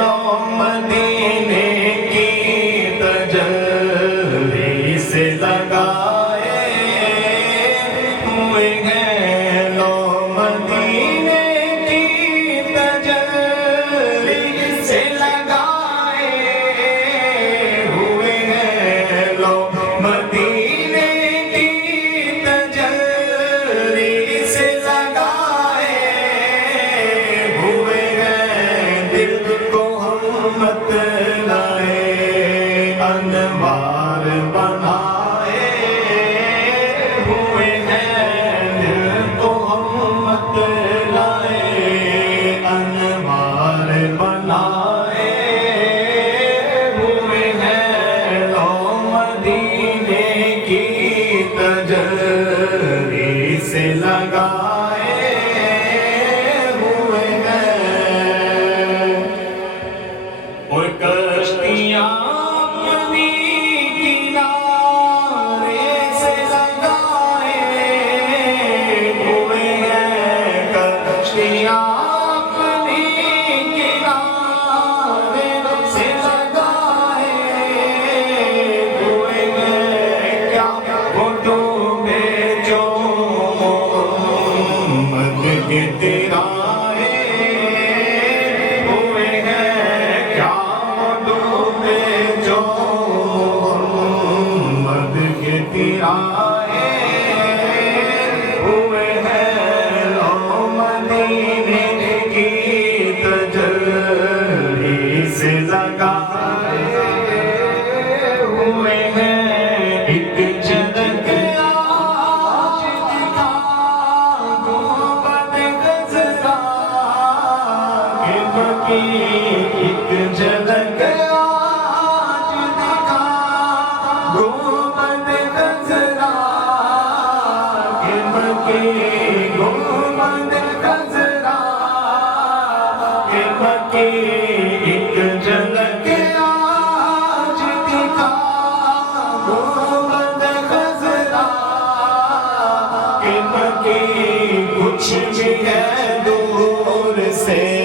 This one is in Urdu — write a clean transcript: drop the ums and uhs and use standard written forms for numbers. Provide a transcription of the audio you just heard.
مدینے کی تجلی سے لگائے ہوئے ہیں لو مدینے کی تجلی سے لگائے ہوئے ہیں لو مدینے کی تجلی سے لگائے ہوئے ہیں دل کو مت لائے انوار بنائے ہوئے ہیں دل کو مت لائے انوار بنائے ہوئے ہیں لو مدینے کی تجلی سے لگائے ہوئے ہیں اور کشتیاں اپنی کنارے سے لگائے ہوئے ہیں کشتیاں اپنی کنارے سے لگائے ہوئے ہیں کیا وہ ڈوبے جو محمد کے تیرائے ہوئے ہیں کیا وہ ڈوبے جو محمد کے تیرائے ہوئے ہیں لو مدینے کی تجلی سے لگائے ہوئے ہیں ایک جھلک آج دکھا گنبد خضرا کے مکی ایک جھلک آج دکھا گنبد خضرا کے مکی گنبد خضرا کے مکی ایک جھلک آج دکھا گنبد خضرا کے مکی کچھ بھی ہے دور سے